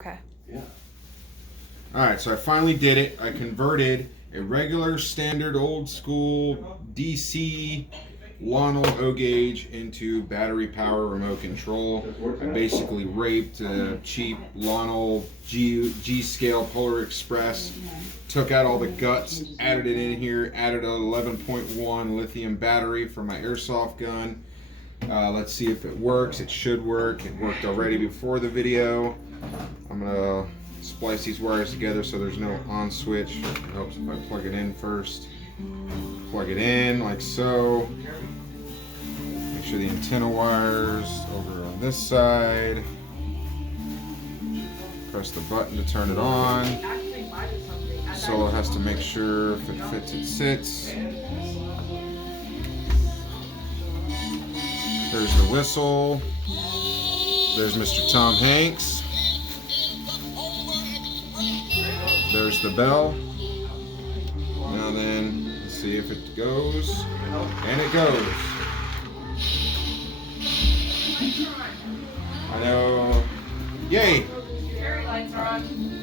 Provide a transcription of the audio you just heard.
Okay. Yeah. Alright, so I finally did it. I converted a regular, standard, old school DC Lionel O gauge into battery power remote control. I basically raped a cheap Lionel G scale Polar Express, took out all the guts, added it in here, added an 11.1 lithium battery for my airsoft gun. Let's see if it works. It should work. It worked already before the video. I'm gonna splice these wires together so there's no on switch. It helps if I plug it in first. Plug it in like so. Make sure the antenna wires over on this side. Press the button to turn it on. Solo has to make sure if it fits, it sits. There's the whistle. There's Mr. Tom Hanks. There's the bell. Now then, let's see if it goes. And it goes. I know. Yay! Fairy lights are on.